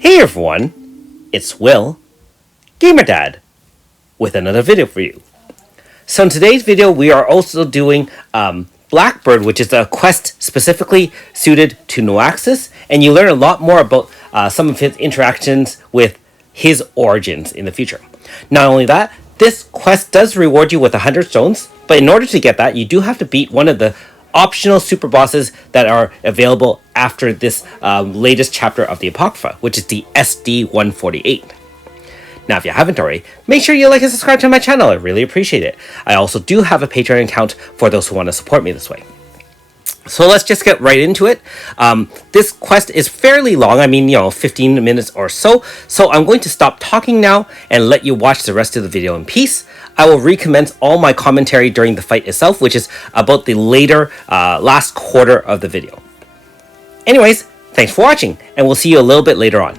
Hey everyone, it's Will, GamerDad, with another video for you. So in today's video, we are also doing Blackbird, which is a quest specifically suited to Noaxis, and you learn a lot more about some of his interactions with his origins in the future. Not only that, this quest does reward you with 100 stones, but in order to get that, you do have to beat one of the optional super bosses that are available after this latest chapter of the Apocrypha, which is the SD-148. Now, if you haven't already, make sure you like and subscribe to my channel. I really appreciate it. I also do have a Patreon account for those who want to support me this way. So let's just get right into it. This quest is fairly long. I mean, 15 minutes or so. So I'm going to stop talking now and let you watch the rest of the video in peace. I will recommence all my commentary during the fight itself, which is about the later last quarter of the video. Anyways, thanks for watching, and we'll see you a little bit later on.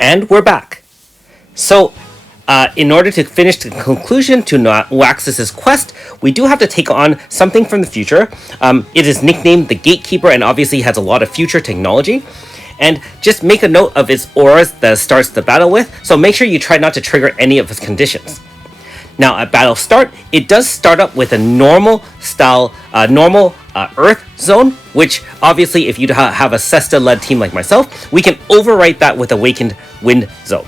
And we're back. So, in order to finish the conclusion to Waxus's quest, we do have to take on something from the future. It is nicknamed the Gatekeeper and obviously has a lot of future technology. And just make a note of its auras that it starts the battle with, so make sure you try not to trigger any of its conditions. Now, at battle start, it does start up with a normal style, Earth zone, which obviously if you have a Cesta-led team like myself, we can overwrite that with Awakened Wind zone.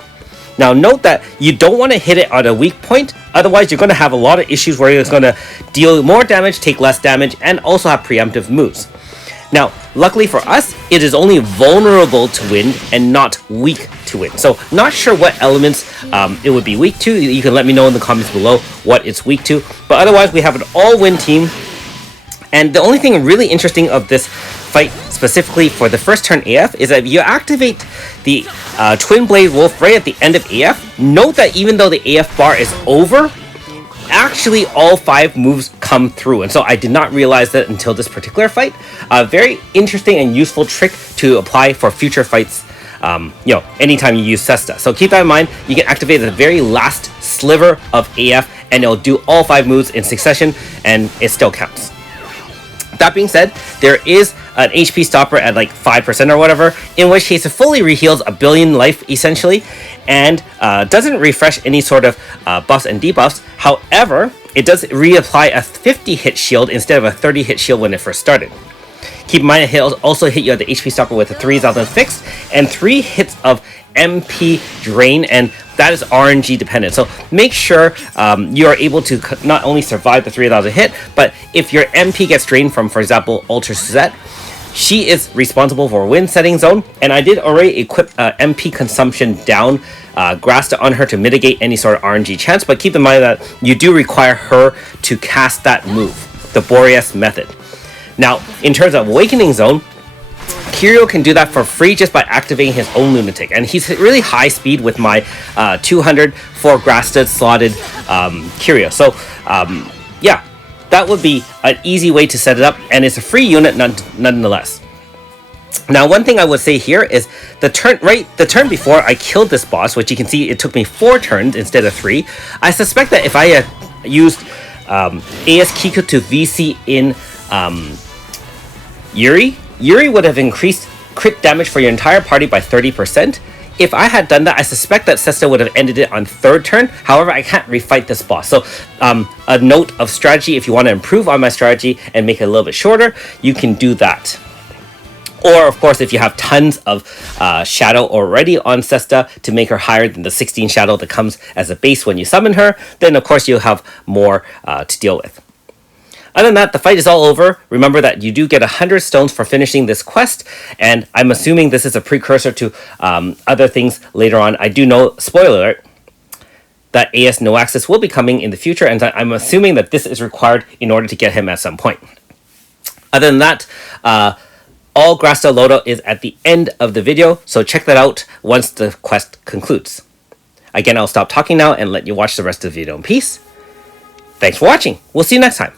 Now, note that you don't want to hit it at a weak point, otherwise you're going to have a lot of issues where it's going to deal more damage, take less damage, and also have preemptive moves. Now, luckily for us, it is only vulnerable to wind and not weak to wind. So, not sure what elements it would be weak to. You can let me know in the comments below what it's weak to. But otherwise, we have an all-wind team. And the only thing really interesting of this fight, specifically for the first turn AF, is that if you activate the Twin Blade Wolf right at the end of AF, note that even though the AF bar is over, actually all 5 moves come through, and so I did not realize that until this particular fight. A very interesting and useful trick to apply for future fights, anytime you use Cesta. So keep that in mind. You can activate the very last sliver of AF and it'll do all 5 moves in succession, and it still counts. That being said, there is an HP stopper at like 5% or whatever, in which case it fully reheals 1 billion life essentially, and doesn't refresh any sort of buffs and debuffs. However, it does reapply a 50 hit shield instead of a 30 hit shield when it first started. Keep in mind it also hit you at the HP stopper with a 3000 fixed and 3 hits of MP drain, and that is RNG dependent. So make sure you are able to not only survive the 3000 hit, but if your MP gets drained from, for example, Ultra Suzette, she is responsible for wind setting zone, and I did already equip MP consumption down grassed on her to mitigate any sort of RNG chance, but keep in mind that you do require her to cast that move, the Boreas method. Now, in terms of Awakening Zone, Kirio can do that for free just by activating his own lunatic, and he's really high speed with my 200 for grass-stud slotted Kirio. So yeah, that would be an easy way to set it up, and it's a free unit nonetheless. Now, one thing I would say here is the turn before I killed this boss, which you can see it took me 4 turns instead of 3. I suspect that if I had used AS Kiku to VC in Yuri would have increased crit damage for your entire party by 30%. If I had done that, I suspect that Sesta would have ended it on 3rd turn. However, I can't refight this boss. So a note of strategy, if you want to improve on my strategy and make it a little bit shorter, you can do that. Or, of course, if you have tons of shadow already on Sesta to make her higher than the 16 shadow that comes as a base when you summon her, then, of course, you'll have more to deal with. Other than that, the fight is all over. Remember that you do get 100 stones for finishing this quest, and I'm assuming this is a precursor to other things later on. I do know, spoiler alert, that AS No Access will be coming in the future, and I'm assuming that this is required in order to get him at some point. Other than that, all Grasta loadout is at the end of the video, so check that out once the quest concludes. Again, I'll stop talking now and let you watch the rest of the video in peace. Thanks for watching. We'll see you next time.